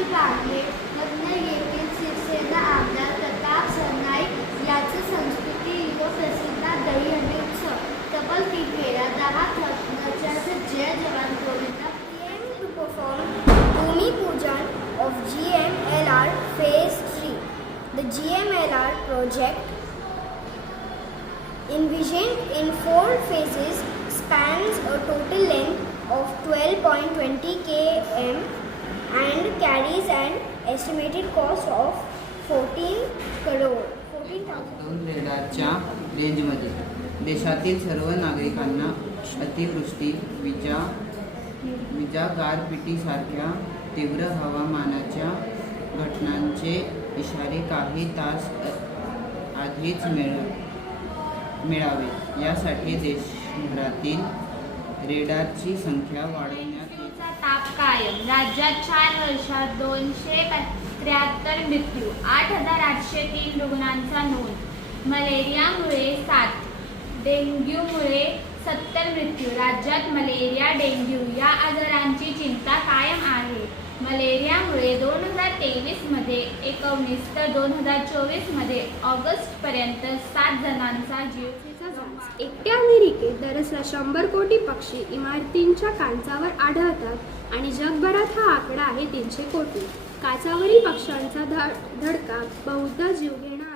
राखी बांधले. लग्न येथील शिवसेना आमदार प्रताप सरनाईक याचं संस्कृती युग प्रसिद्ध दहीहंडी उत्सव तब्बल 3 फेऱ्या 10 नच्याचे जय जवान Govinda To perform Bhumi Pujan of GMLR Phase 3. The GMLR project, envisioned in 4 phases, spans a total length of 12.20 km and carries an estimated cost of 14 crore. 14,000. रेडारच्या रेंजमध्ये देशातील सर्व नागरिकांना अतिवृष्टी, विजा, गारपिटीसारख्या तीव्र हवामानाच्या घटनांचे इशारे काही तास आधीच मिळावे यासाठी देशभरातील रेडारची संख्या वाढवण्यात येते. ताप कायम. राज्यात 4 वर्षात 273 मृत्यू, 8,803 रुग्णांचा नोंद. मलेरियामुळे 7, डेंग्यूमुळे 70 मृत्यू. राज्यात मलेरिया, डेंग्यू या आजारांची चिंता कायम आहे. मलेरियामुळे 2023 मध्ये 19 तर 2024 मध्ये ऑगस्टपर्यंत 7 जणांचा जीव. एकट्या अमेरिकेत दरसला 100 कोटी पक्षी इमारतींच्या काचावर आढळतात आणि जगभरात हा आकडा आहे 300 कोटी. काचावरील पक्ष्यांचा धडका बहुधा जीवघेणा